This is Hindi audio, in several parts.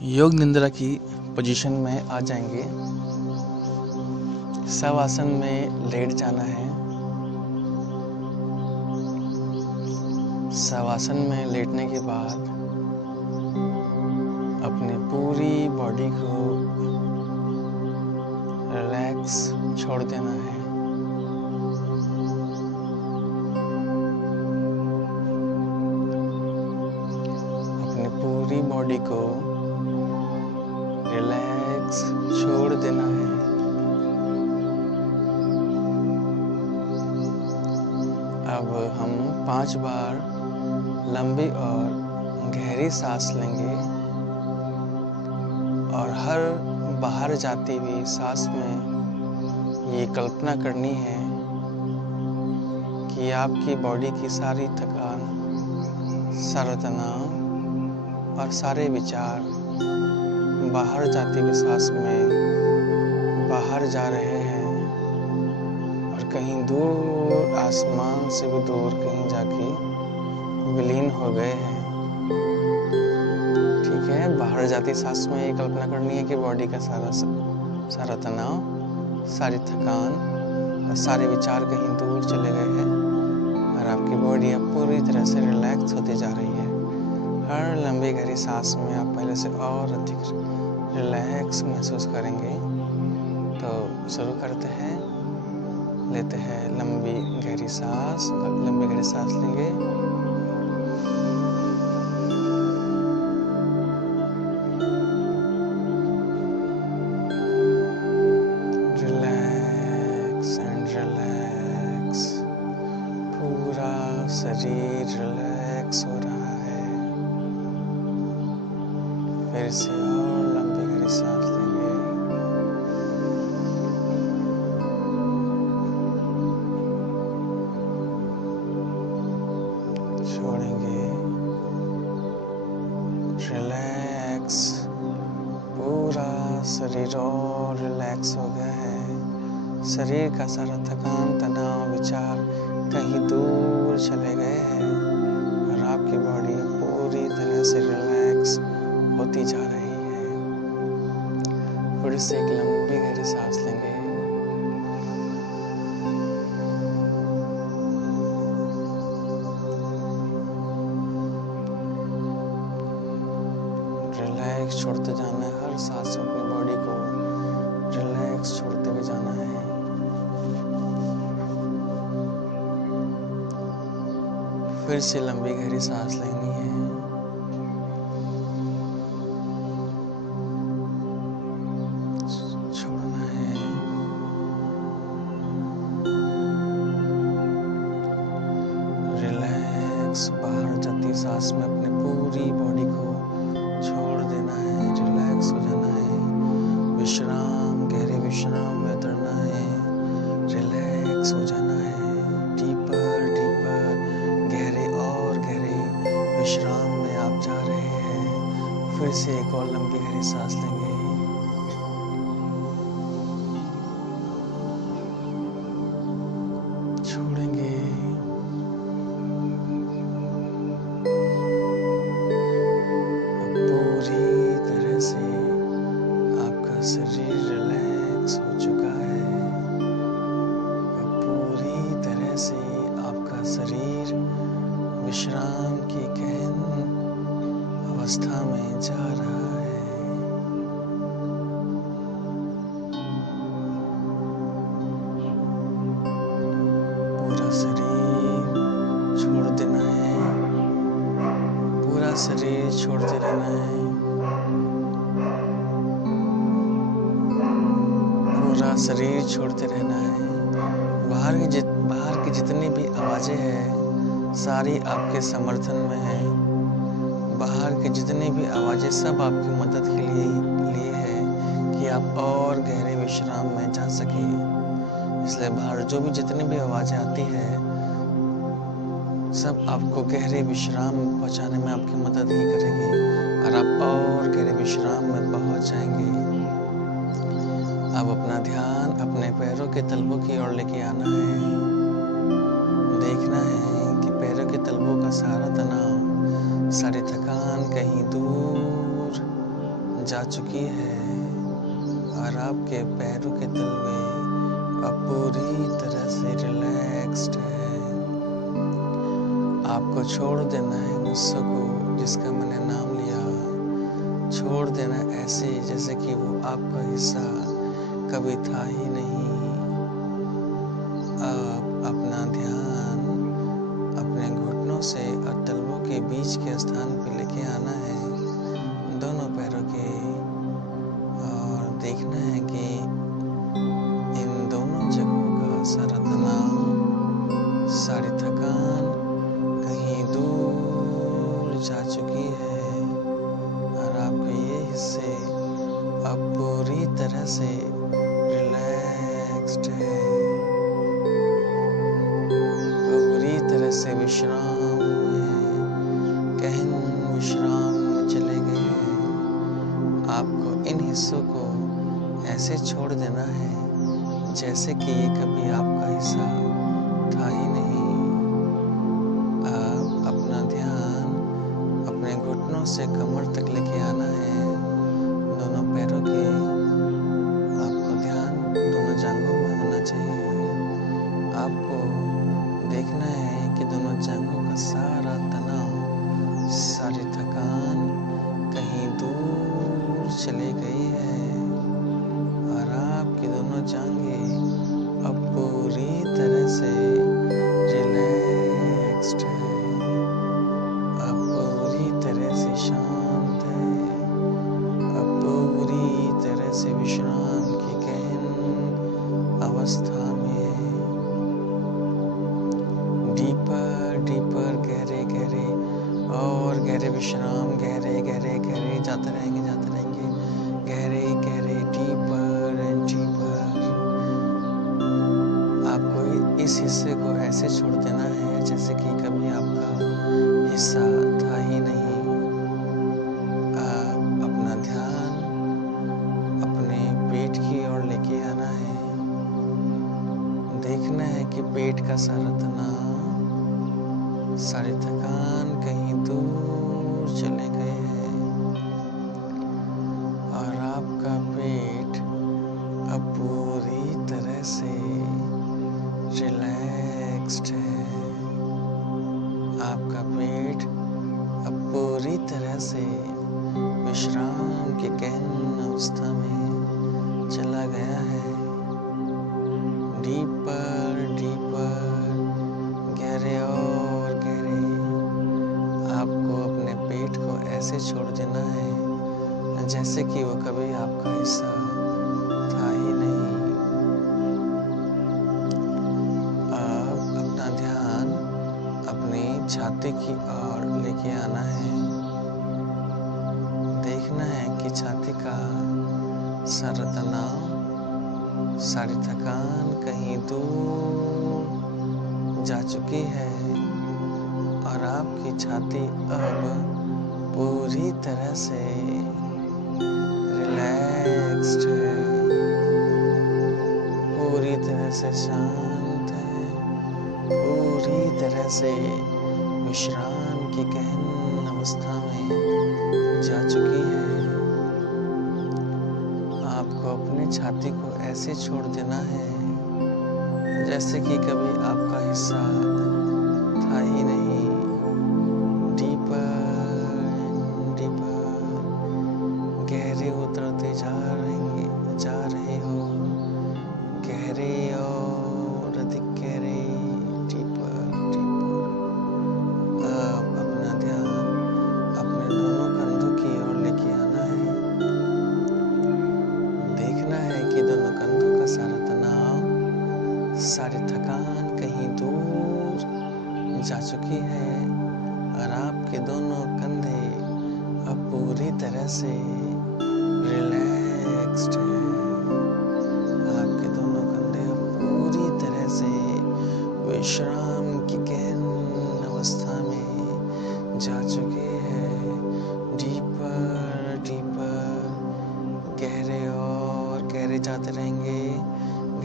योग निंद्रा की पोजीशन में आ जाएंगे। शवासन में लेट जाना है। शवासन में लेटने के बाद अपनी पूरी बॉडी को रिलैक्स छोड़ देना है। अपनी पूरी बॉडी को रिलैक्स छोड़ देना है। अब हम 5 बार लंबी और गहरी सांस लेंगे और हर बाहर जाती हुई सांस में ये कल्पना करनी है कि आपकी बॉडी की सारी थकान, सारा तनाव और सारे विचार बाहर जाती हुई सांस में बाहर जा रहे हैं और कहीं दूर आसमान से भी दूर कहीं जाके विलीन हो गए हैं। ठीक है, बाहर जाती सांस में ये कल्पना करनी है कि बॉडी का सारा तनाव, सारी थकान और सारे विचार कहीं दूर चले गए हैं और आपकी बॉडी अब पूरी तरह से रिलैक्स होती जा रही है। हर लंबी गहरी सांस में आप पहले से और अधिक रिलैक्स महसूस करेंगे। तो शुरू करते हैं। लेते हैं लंबी गहरी सांस लेंगे। Relax and relax. पूरा शरीर रिलैक्स हो रहा है। फिर से और लंबी गहरी सांस लेंगे। छोड़ेंगे। रिलैक्स। पूरा शरीर और रिलैक्स हो गया है। शरीर का सारा थकान, तनाव, विचार कहीं दूर चले गए हैं और आपकी बॉडी पूरी तरह से रिलैक्स होती जा रही है। फिर से एक लंबी गहरी सांस लेंगे। रिलैक्स छोड़ते जाना है। हर सांस में अपनी बॉडी को रिलैक्स छोड़ते हुए जाना है। फिर से लंबी गहरी सांस लेनी है। छोड़ना है। रिलैक्स। बाहर जाती सांस में अपनी पूरी बॉडी को छोड़ देना है। रिलैक्स हो जाना है। विश्राम, गहरे विश्राम में उतरना है। रिलैक्स हो जाना है। डीपर डीपर, गहरे और गहरे विश्राम में आप जा रहे हैं। फिर से एक और लंबी गहरी सांस लेंगे। छोड़ेंगे। पूरी तरह से आपका शरीर रिलैक्स हो चुका है। पूरी तरह से आपका शरीर विश्राम की गहन अवस्था में जा रहा है। पूरा शरीर छोड़ देना है। पूरा शरीर छोड़ते रहना है। पूरा शरीर छोड़ते रहना है। बाहर की जितनी भी आवाज़ें हैं सारी आपके समर्थन में है। बाहर की जितनी भी आवाज़ें सब आपकी मदद के लिए है कि आप और गहरे विश्राम में जा सके। इसलिए बाहर जो भी जितनी भी आवाज़ें आती है सब आपको गहरे विश्राम पहुंचाने में आपकी मदद ही करेगी और आप और गहरे विश्राम में पहुंच जाएंगे। अब अपना ध्यान अपने पैरों के तलवों की ओर लेके आना है। देखना है कि पैरों के तलवों का सारा तनाव, सारी थकान कहीं दूर जा चुकी है और आपके पैरों के तल में अब पूरी तरह से रिलैक्स्ड है। आपको छोड़ देना है गुस्से को जिसका मैंने नाम लिया। छोड़ देना ऐसे जैसे कि वो आपका हिस्सा कभी था ही नहीं। अब अपना ध्यान अपने घुटनों से और तलवों के बीच के स्थान पर लेके आना है, दोनों पैरों के, और देखना है कि इन दोनों जगहों का सारा तनाव, सारी थकान कहीं दूर जा चुकी है और आपके ये हिस्से अब पूरी तरह से रिलैक्स्ड है, पूरी तरह से विश्राम में, गहन विश्राम में चले गए हैं। आपको इन हिस्सों को ऐसे छोड़ देना है जैसे कि ये कभी आपका हिस्सा था ही नहीं। अब अपना ध्यान अपने घुटनों से कमर तक लेके आना है, दोनों पैरों के। आपको ध्यान दोनों जांघों में होना चाहिए। आपको देखना है कि दोनों जांघों का सारा तनाव, सारी थकान कहीं दूर चली गई है और आपकी दोनों जांघें अब पूरी तरह से रिलैक्स्ड है, अब पूरी तरह से शांत है, अब पूरी तरह से विश्राम की गहन अवस्था में है। डीपर डीपर, गहरे गहरे और गहरे विश्राम, गहरे गहरे गहरे जाते रहेंगे, गहरे गहरे, डीपर एंड डीपर। आपको इस हिस्से को ऐसे छोड़ देना है जैसे कि कभी आपका हिस्सा था ही नहीं। आप अपना ध्यान अपने पेट की ओर लेके आना है। देखना है कि पेट का सारा तनाव, सारी थकान कहीं दूर चले गए हैं और आपका पेट अब पूरी तरह से रिलैक्स्ड है। आपका पेट अब पूरी तरह से विश्राम की गहन अवस्था में चला गया है। डीपर डीपर, गहरे और गहरे। आपको अपने पेट को ऐसे छोड़ देना है जैसे कि वो कभी आपका हिस्सा था ही नहीं। अब अपना ध्यान अपनी छाती की ओर लेके आना है। देखना है कि छाती का सारा तनाव, सारी थकान कहीं दूर जा चुकी है और आपकी छाती अब पूरी तरह से रिलैक्स्ड है, पूरी तरह से शांत है, पूरी तरह से विश्राम की गहन अवस्था में जा चुकी है। आपको अपनी छाती को ऐसे छोड़ देना है जैसे कि कभी आपका हिस्सा था ही नहीं। गहरे उतरते जा रहे हो, गहरे और अधिक गहरे, डीपर डीपर। अब अपना ध्यान अपने दोनों कंधों की ओर लेके आना है। देखना है कि दोनों कंधों का सारा तनाव, सारी थकान कहीं दूर जा चुकी है और आपके दोनों कंधे अब पूरी तरह से रिलैक्स्ड है। आपके दोनों कंधे अब पूरी तरह से विश्राम की गहन अवस्था में जा चुके हैं। डीपर डीपर, गहरे और गहरे जाते रहेंगे,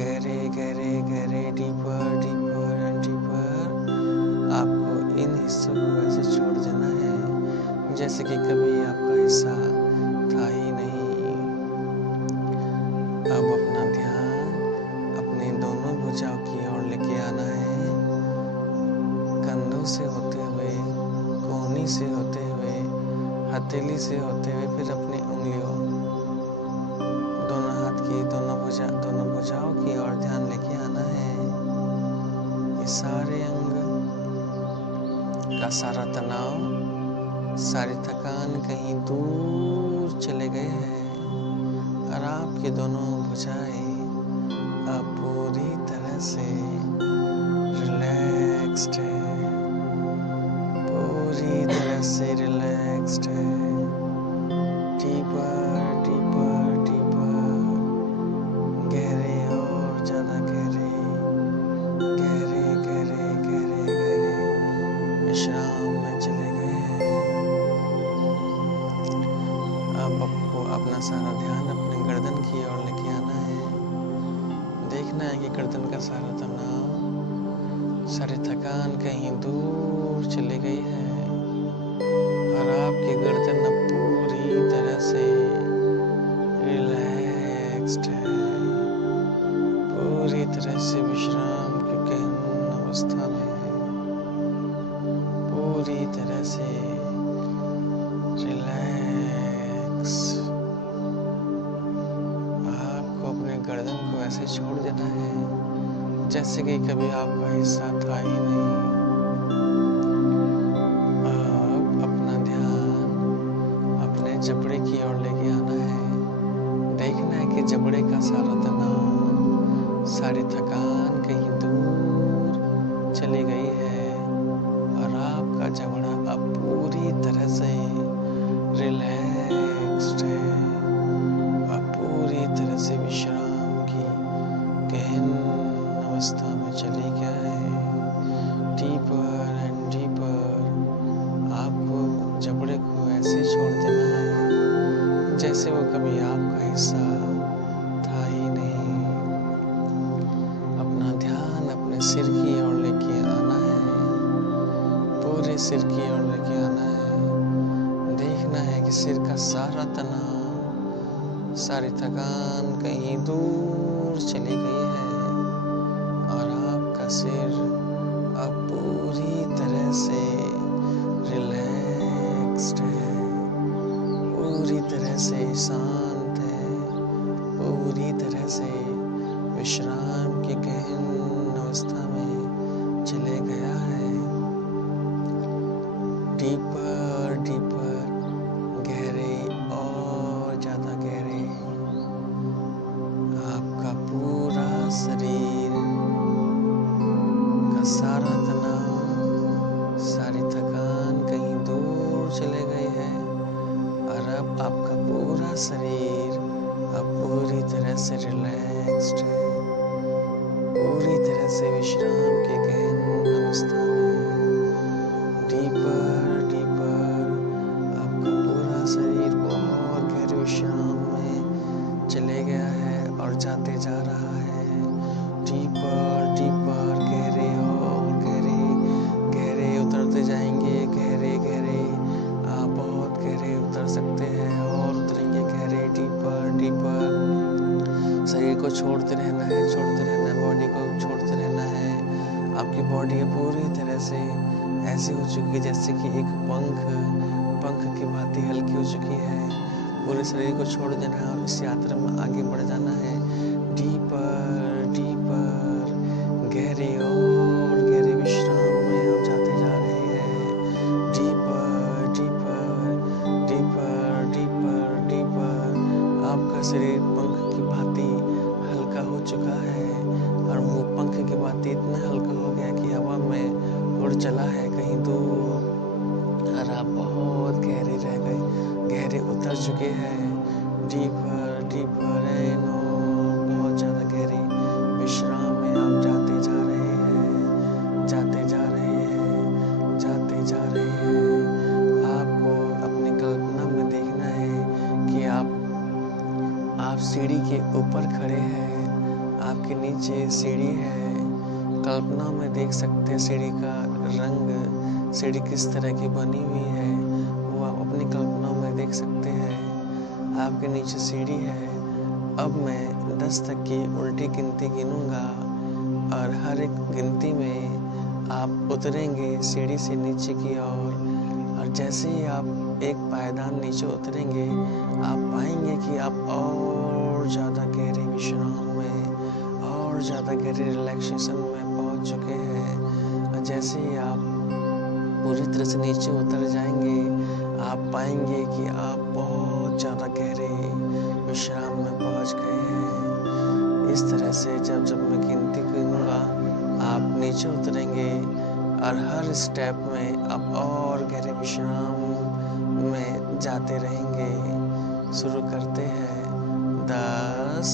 गहरे गहरे गहरे, डीपर डीपर एंड डीपर। आपको इन हिस्सों को ऐसे छोड़ देना है जैसे कि कभी आपका हिस्सा था ही नहीं। हथेली से होते हुए फिर अपनी उंगलियों, दोनों हाथ की दोनों भुजाओं की ओर ध्यान लेके आना है। ये सारे अंग का सारा तनाव, सारी थकान कहीं दूर चले गए हैं और आपकी दोनों भुजाएं अब पूरी तरह से रिलैक्स्ड है, पूरी तरह से रिलैक्स्ड है। डीपर डीपर डीपर, गहरे और ज्यादा गहरे, गहरे गहरे गहरे गहरे विश्राम में चले गए हैं। अब आपको अपना सारा ध्यान अपने गर्दन की ओर लेके आना है। देखना है कि गर्दन का सारा तनाव, सारी थकान कहीं दूर चली गई है और आपकी गर्दन अब पूरी तरह से रिलैक्स्ड है, पूरी तरह से विश्राम की गहन अवस्था में है, पूरी तरह से रिलैक्स। आपको अपने गर्दन को ऐसे छोड़ देना है जैसे कि कभी आपका हिस्सा था ही नहीं। अब अपना ध्यान अपने जबड़े की ओर लेके आना है। देखना है कि जबड़े का सारा तनाव, सारी थकान कहीं दूर चली गई है और आपका जबड़ा अब पूरी तरह से रिलैक्स्ड है और पूरी तरह से विश्राम की गहन अवस्था में चली गया है। डीपर एंड डीपर, आपको जबड़े को ऐसे छोड़ देना है जैसे वो कभी आपका हिस्सा था ही नहीं। अपना ध्यान अपने सिर की ओर लेके आना है, पूरे सिर की ओर लेके आना है। देखना है कि सिर का सारा तनाव, सारी थकान कहीं दूर चली गई है और आपका सिर अब पूरी तरह से रिलैक्स्ड है, पूरी तरह से शांत है, पूरी तरह से विश्राम की गहन अवस्था में चले गया है। डीपर डीपर, गहरे और ज्यादा गहरे, आपका पूरा शरीर का सारा तनाव, सारी थकान कहीं दूर चले गए हैं और अब आपका पूरा शरीर अब पूरी तरह से रिलैक्स्ड है, पूरी तरह से विश्राम के गहन अवस्था में। डीपर डीपर, आपका पूरा शरीर बहुत गहरे विश्राम में चले गया है और जाते जा रहा है। डीपर डीपर, गहरे और गहरे, गहरे उतरते जाएंगे, गहरे गहरे, आप बहुत गहरे उतर सकते हैं और उतरेंगे गहरे। डीपर डीपर, शरीर को छोड़ते रहना है, छोड़ते रहना है, बॉडी को छोड़ते रहना है। आपकी बॉडी पूरी तरह से ऐसी हो चुकी है जैसे कि एक पंख की भांति हल्की हो चुकी है। पूरे शरीर को छोड़ देना है और इस यात्रा में आगे बढ़ जाना है। डीपर डीपर, गहरे और गहरे विश्राम में हम जाते जा रहे हैं। Deeper deeper deeper deeper deeper, आपका शरीर पंख की भांति हल्का हो चुका है और वो पंख की भांति इतना हल्का हो गया कि हवा में उड़ चला है कहीं दूर और आप बहुत गहरे रह गए, गहरे उतर चुके हैं। डीपर डीपर एंड बहुत ज़्यादा गहरे विश्राम में आप जाते जा रहे हैं, जाते जा रहे हैं, जाते जा रहे हैं। आपको अपनी कल्पना में देखना है कि आप सीढ़ी के ऊपर खड़े हैं, आपके नीचे सीढ़ी है। कल्पना में देख सकते हैं सीढ़ी का रंग, सीढ़ी किस तरह की बनी हुई है वो आप अपनी कल्पना में देख सकते हैं। आपके नीचे सीढ़ी है। अब मैं 10 तक की उल्टी गिनती गिनूंगा और हर एक गिनती में आप उतरेंगे सीढ़ी से नीचे की ओर और जैसे ही आप एक पायदान नीचे उतरेंगे आप पाएंगे कि आप और ज़्यादा गहरे विश्राम में और ज़्यादा गहरे रिलैक्सेशन में पहुंच चुके हैं। जैसे ही आप पूरी तरह से नीचे उतर जाएंगे आप पाएंगे कि आप बहुत ज़्यादा गहरे विश्राम में पहुंच गए हैं। इस तरह से जब जब मैं गिनती करूँगा आप नीचे उतरेंगे और हर स्टेप में आप और गहरे विश्राम में जाते रहेंगे। शुरू करते हैं 10,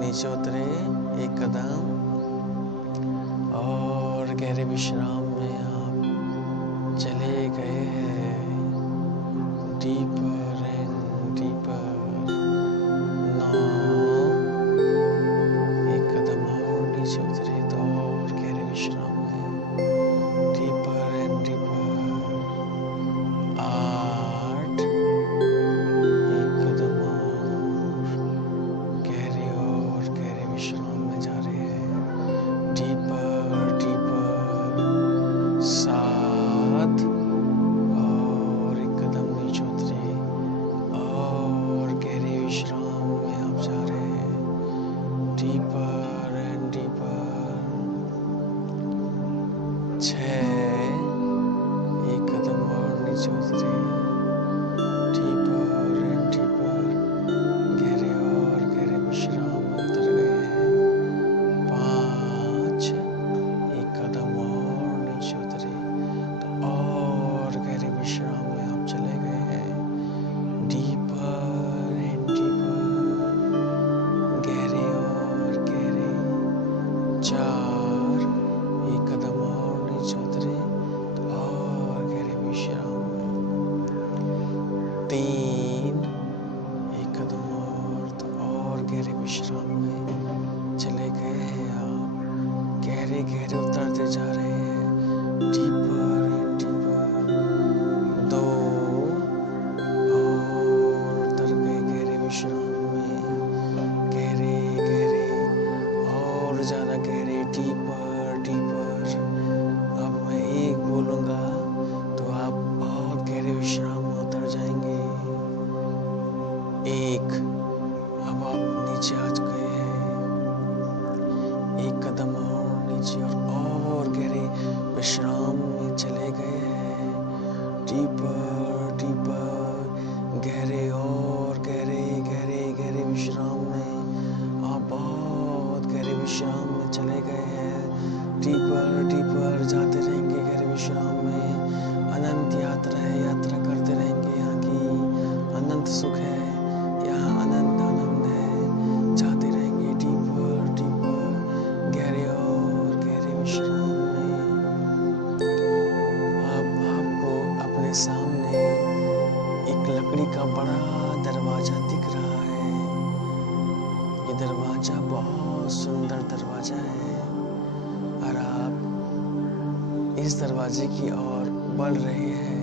नीचे उतरे 1 कदम और गहरे विश्राम में आप चले गए हैं डीपर एंड डीपर। 9, 1 कदम और नीचे उतरे तो और गहरे विश्राम में डीपर एंड डीपर। 8, 1 कदम और गहरे विश्राम में जा रहे हैं डीपर डीपर। 7 और 1 कदम नीचे उतरे और गहरे विश्राम में आप जा रहे हैं डीपर एंड डीपर। 6, 1 कदम और नीचे उतरे डीपर एंड डीपर। गहरे और गहरे विश्राम में उतर गए हैं। 5, 1 कदम और नीचे उतरे तो और गहरे विश्राम में आप चले गए हैं डीपर एंड डीपर। गहरे और गहरे। 4, 1 कदम और नीचे उतरे तो और गहरे विश्राम में। 3, 1 कदम और गहरे विश्राम में चले गए हैं आप। गहरे गहरे उतरते जा रहे हैं डीपर एंड डीपर। 2 और उतर गए गहरे विश्राम में। गहरे गहरे और ज़्यादा गहरे डीपर डीपर। अब मैं 1 बोलूँगा तो आप बहुत गहरे विश्राम में उतर जाएंगे। 1, अब आप नीचे आ गए हैं। 1 कदम और नीचे और गहरे विश्राम में चले गए हैं डीपर डीपर। गहरे और गहरे गहरे गहरे विश्राम में आप बहुत गहरे विश्राम में चले गए हैं डीपर डीपर। जाते रहेंगे गहरे विश्राम में। अनंत यात्रा है, यात्रा करते रहेंगे। यहाँ की अनंत सुख है, यहाँ अनंत आनंद है। जाते रहेंगे डीपर डीपर गहरे और गहरे विश्राम में। अब आपको अपने सामने एक लकड़ी का बड़ा दरवाजा दिख रहा है। ये दरवाजा बहुत सुंदर दरवाजा है और आप इस दरवाजे की ओर बढ़ रहे हैं।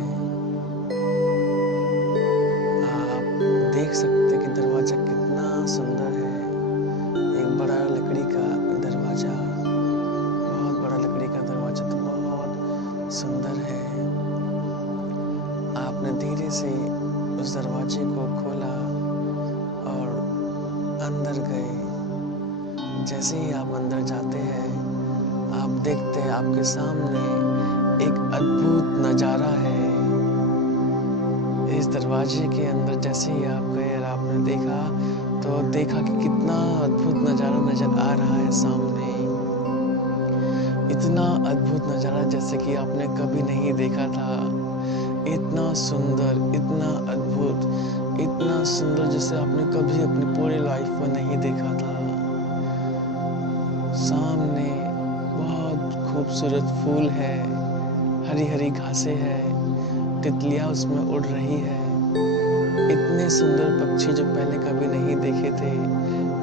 आप देख सकते हैं कि दरवाजा कितना सुंदर है। एक बड़ा लकड़ी का दरवाजा, बहुत बड़ा लकड़ी का दरवाजा तो बहुत सुंदर है। आपने धीरे से उस दरवाजे को खोला और अंदर गए। जैसे ही आप अंदर जाते हैं आप देखते हैं आपके सामने एक अद्भुत नज़ारा है। इस दरवाजे के अंदर जैसे ही आप गए और आपने देखा कि कितना अद्भुत नज़ारा नज़र आ रहा है सामने। इतना अद्भुत नज़ारा जैसे कि आपने कभी नहीं देखा था। इतना सुंदर, इतना अद्भुत, इतना सुंदर जैसे आपने कभी अपनी पूरी लाइफ में नहीं देखा था। सामने बहुत खूबसूरत फूल है, हरी हरी घासें हैं, तितलियां उसमें उड़ रही है। इतने सुंदर पक्षी जो पहले कभी नहीं देखे थे,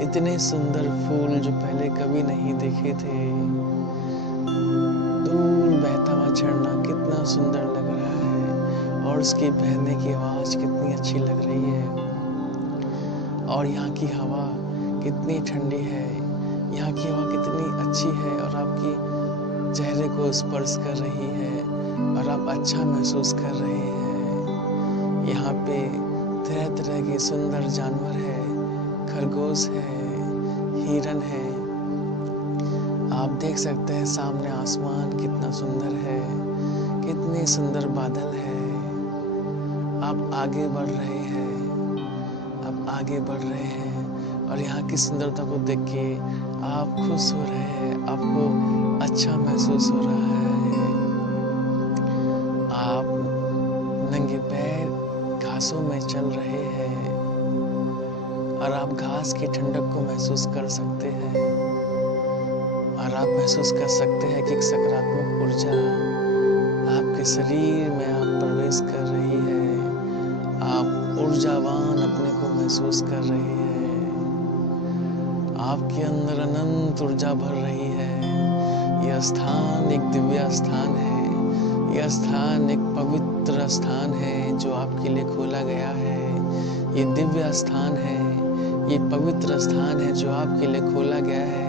इतने सुंदर फूल जो पहले कभी नहीं देखे थे। दूर बहता हुआ झरना कितना सुंदर लग रहा है और उसके बहने की आवाज़ कितनी अच्छी लग रही है। और यहाँ की हवा कितनी ठंडी है, यहाँ की हवा कितनी अच्छी है और आपकी चेहरे को स्पर्श कर रही है और आप अच्छा महसूस कर रहे हैं। यहाँ पे तरह तरह के सुंदर जानवर है, खरगोश है, हिरन है। आप देख सकते हैं सामने आसमान कितना सुंदर है, कितने सुंदर बादल है। आप आगे बढ़ रहे हैं, आप आगे बढ़ रहे हैं और यहाँ की सुंदरता को देख के आप खुश हो रहे हैं, आपको अच्छा महसूस हो रहा है। आप नंगे पैर घासों में चल रहे हैं और आप घास की ठंडक को महसूस कर सकते हैं और आप महसूस कर सकते हैं कि एक सकारात्मक ऊर्जा आपके शरीर में आप प्रवेश कर रही है। आप ऊर्जावान अपने को महसूस कर रहे हैं, आपके अंदर अनंत ऊर्जा भर रही है। यह स्थान एक दिव्य स्थान है, यह स्थान एक पवित्र स्थान है जो आपके लिए खोला गया है। ये दिव्य स्थान है, ये पवित्र स्थान है जो आपके लिए खोला गया है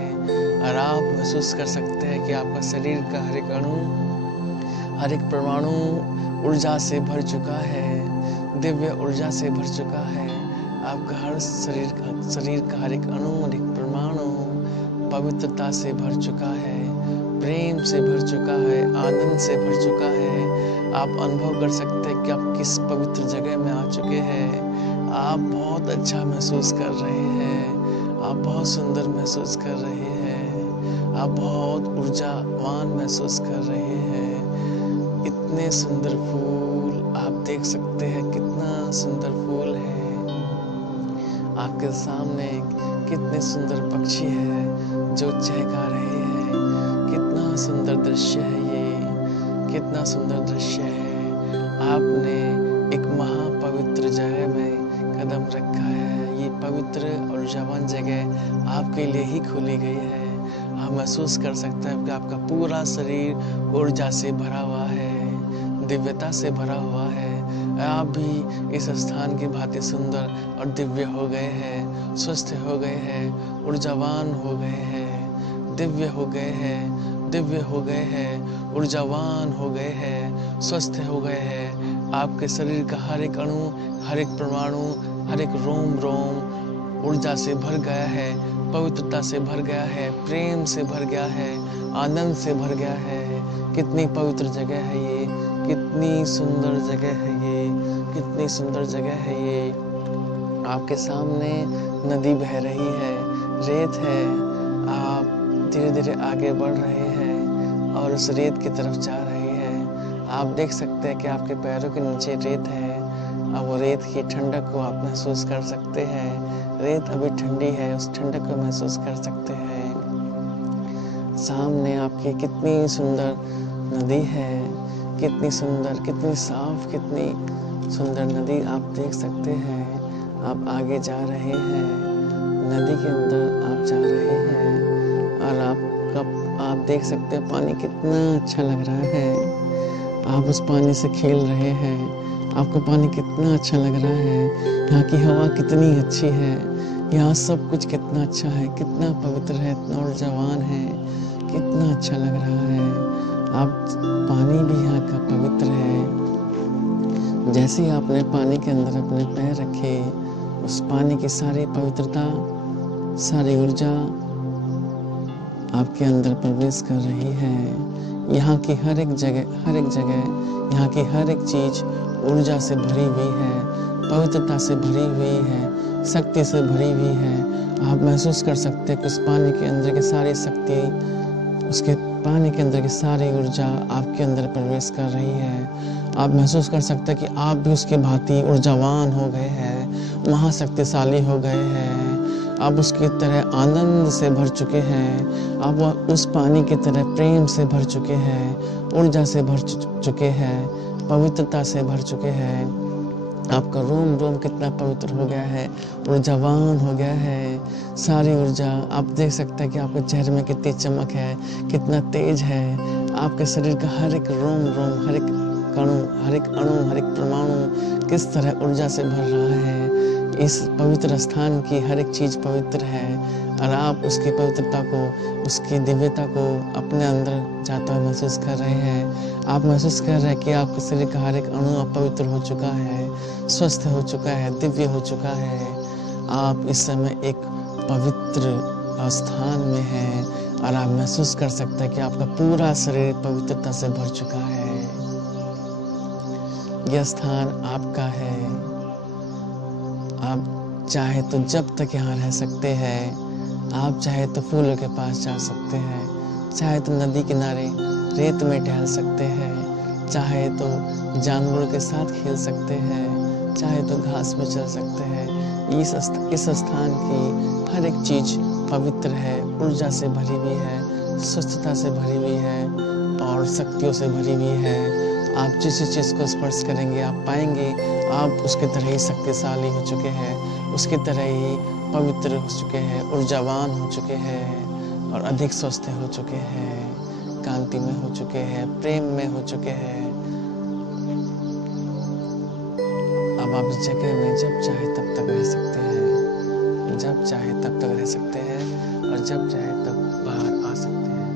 और आप महसूस कर सकते हैं कि आपका शरीर का हर एक अणु, हर एक परमाणु ऊर्जा से भर चुका है, दिव्य ऊर्जा से भर चुका है। आपका हर शरीर का हर एक अणु, हर एक परमाणु पवित्रता से भर चुका है, प्रेम से भर चुका है, आनंद से भर चुका है। आप अनुभव कर सकते हैं कि आप किस पवित्र जगह में आ चुके हैं। आप बहुत अच्छा महसूस कर रहे हैं, आप बहुत सुंदर महसूस कर रहे हैं, आप बहुत ऊर्जावान महसूस कर रहे हैं। इतने सुंदर फूल आप देख सकते हैं, कितना सुंदर फूल है। आपके सामने कितने सुंदर पक्षी है जो चहका रहे हैं। कितना सुंदर दृश्य है ये, कितना सुंदर दृश्य है। आपने एक महापवित्र जगह में कदम रखा है। ये पवित्र और ऊर्जावान जगह आपके लिए ही खोली गई है। आप महसूस कर सकते हैं कि आपका पूरा शरीर ऊर्जा से भरा हुआ है, दिव्यता से भरा हुआ है। आप भी इस स्थान की भांति सुंदर और दिव्य हो गए हैं, स्वस्थ हो गए हैं, ऊर्जावान हो गए हैं, दिव्य हो गए हैं, दिव्य हो गए हैं, ऊर्जावान हो गए हैं, स्वस्थ हो गए हैं। आपके शरीर का हर एक अणु, हर एक परमाणु, हर एक रोम रोम ऊर्जा से भर गया है, पवित्रता से भर गया है, प्रेम से भर गया है, आनंद से भर गया है। कितनी पवित्र जगह है ये, कितनी सुंदर जगह है ये, कितनी सुंदर जगह है ये। आपके सामने नदी बह रही है, रेत है। आप धीरे धीरे आगे बढ़ रहे हैं और उस रेत की तरफ जा रहे हैं। आप देख सकते हैं कि आपके पैरों के नीचे रेत है। अब वो रेत की ठंडक को आप महसूस कर सकते हैं। रेत अभी ठंडी है, उस ठंडक को महसूस कर सकते हैं। सामने आपकी कितनी सुंदर नदी है, कितनी सुंदर, कितनी साफ, कितनी सुंदर नदी आप देख सकते हैं। आप आगे जा रहे हैं, नदी के अंदर आप जा रहे हैं और आप देख सकते हैं पानी कितना अच्छा लग रहा है। आप उस पानी से खेल रहे हैं, आपको पानी कितना अच्छा लग रहा है। यहाँ की हवा कितनी अच्छी है, यहाँ सब कुछ कितना अच्छा है, कितना पवित्र है, इतना ऊर्जावान है, कितना अच्छा लग रहा है। आप पानी भी यहाँ का पवित्र है। जैसे ही आपने पानी के अंदर अपने पैर रखे, उस पानी की सारी पवित्रता, सारी ऊर्जा आपके अंदर प्रवेश कर रही है। यहाँ की हर एक जगह, यहाँ की हर एक चीज ऊर्जा से भरी हुई है, पवित्रता से भरी हुई है, शक्ति से भरी हुई है। आप महसूस कर सकते हैं कि उस पानी के अंदर की सारी शक्ति, उसके पानी के अंदर की सारी ऊर्जा आपके अंदर प्रवेश कर रही है। आप महसूस कर सकते हैं कि आप भी उसके भांति ऊर्जावान हो गए हैं, महाशक्तिशाली हो गए हैं। आप उसकी तरह आनंद से भर चुके हैं, आप उस पानी की तरह प्रेम से भर चुके हैं, ऊर्जा से भर चुके हैं, पवित्रता से भर चुके हैं। आपका रोम रोम कितना पवित्र हो गया है, ऊर्जावान हो गया है। सारी ऊर्जा आप देख सकते हैं कि आपके चेहरे में कितनी चमक है, कितना तेज है। आपके शरीर का हर एक रोम रोम, हर एक कणु, हर एक अणु, हर एक परमाणु किस तरह ऊर्जा से भर रहा है। इस पवित्र स्थान की हर एक चीज पवित्र है। और आप उसकी पवित्रता को, उसकी दिव्यता को अपने अंदर जाता हुआ महसूस कर रहे हैं। आप महसूस कर रहे हैं कि आपके शरीर का हर एक अणु अब पवित्र हो चुका है, स्वस्थ हो चुका है, दिव्य हो चुका है। आप इस समय एक पवित्र स्थान में हैं और आप महसूस कर सकते हैं कि आपका पूरा शरीर पवित्रता से भर चुका है। यह स्थान आपका है। आप चाहे तो जब तक यहाँ रह सकते हैं। आप चाहे तो फूलों के पास जा सकते हैं, चाहे तो नदी किनारे रेत में टहल सकते हैं, चाहे तो जानवरों के साथ खेल सकते हैं, चाहे तो घास में चल सकते हैं। इस स्थान की हर एक चीज पवित्र है, ऊर्जा से भरी हुई है, स्वस्थता से भरी हुई है और शक्तियों से भरी हुई है। आप जिस चीज़ को स्पर्श करेंगे आप पाएंगे आप उसके तरह ही शक्तिशाली हो चुके हैं, उसके तरह ही पवित्र हो चुके हैं, ऊर्जावान हो चुके हैं और अधिक स्वस्थ हो चुके हैं, कांति में हो चुके हैं, प्रेम में हो चुके हैं। अब आप इस जगह में जब चाहे तब तक रह सकते हैं, जब चाहे तब तक रह सकते हैं और जब चाहे तब बाहर आ सकते हैं।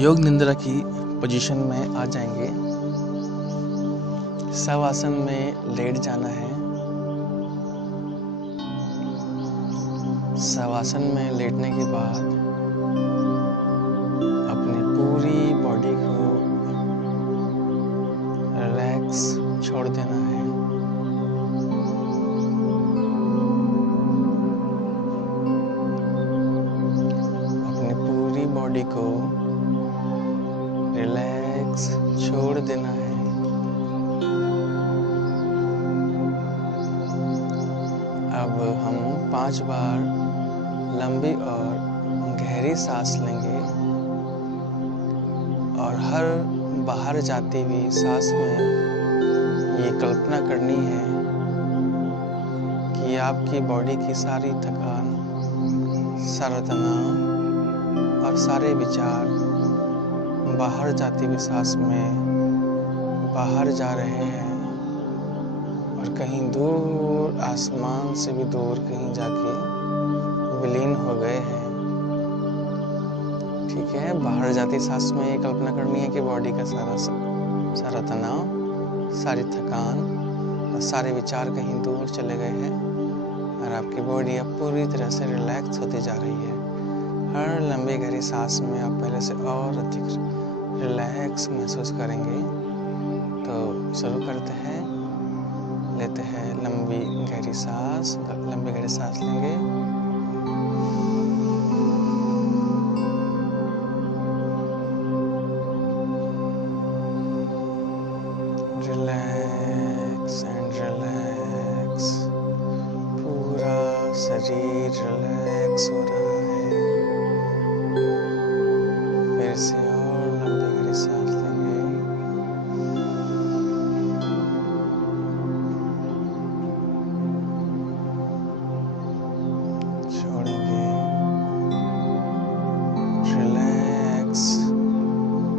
योग निंद्रा की पोजीशन में आ जाएंगे। शवासन में लेट जाना है। शवासन में लेटने के बाद अपनी पूरी बॉडी को रिलैक्स छोड़ देना है। अपनी पूरी बॉडी को रिलैक्स छोड़ देना है। अब हम 5 बार लंबी और गहरी सांस लेंगे और हर बाहर जाती हुई सांस में ये कल्पना करनी है कि आपकी बॉडी की सारी थकान, सारा तनाव और सारे विचार बाहर जाती हुई सांस में बाहर जा रहे हैं और कहीं दूर आसमान से भी दूर कहीं जाके विलीन हो गए हैं। ठीक है, बाहर जाती सांस में ये कल्पना करनी है कि बॉडी का सारा तनाव, सारी थकान और सारे विचार कहीं दूर चले गए हैं और आपकी बॉडी अब पूरी तरह से रिलैक्स होती जा रही है। हर लंबी गहरी सांस में आप पहले से और अधिक रिलैक्स महसूस करेंगे। तो शुरू करते हैं। लेते हैं लंबी गहरी सांस लेंगे। रिलैक्स एंड रिलैक्स, पूरा शरीर रिलैक्स हो रहा है। फिर से और लंबी गहरी सांस लेंगे। छोड़ेंगे। रिलैक्स,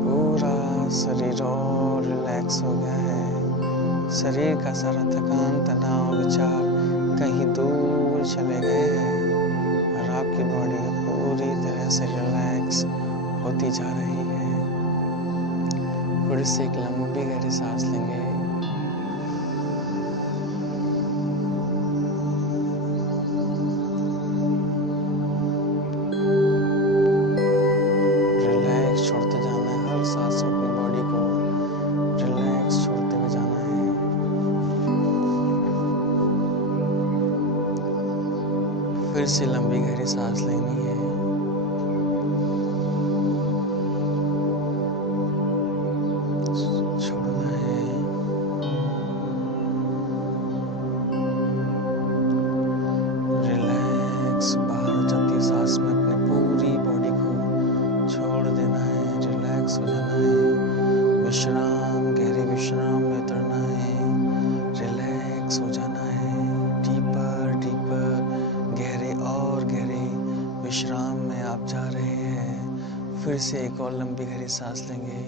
पूरा शरीर और रिलैक्स हो गया है। शरीर का सारा थकान, तनाव, विचार कहीं दूर चले गए हैं और आपकी बॉडी पूरी तरह से रिलैक्स होती जा रही है। फिर से एक लंबी गहरी सांस लेंगे। रिलैक्स छोड़ते जाना है, हर सांस में अपनी बॉडी को रिलैक्स छोड़ते हुए जाना है। फिर से लंबी गहरी सांस लेनी है। छोड़ना है। रिलैक्स, बाहर जाती सांस में अपनी पूरी बॉडी को छोड़ देना है, रिलैक्स हो जाना है। विश्राम, गहरे विश्राम में उतरना है, रिलैक्स हो जाना है। डीपर गहरे और गहरे विश्राम में आप जा रहे हैं। फिर से एक और लंबी गहरी सांस लेंगे।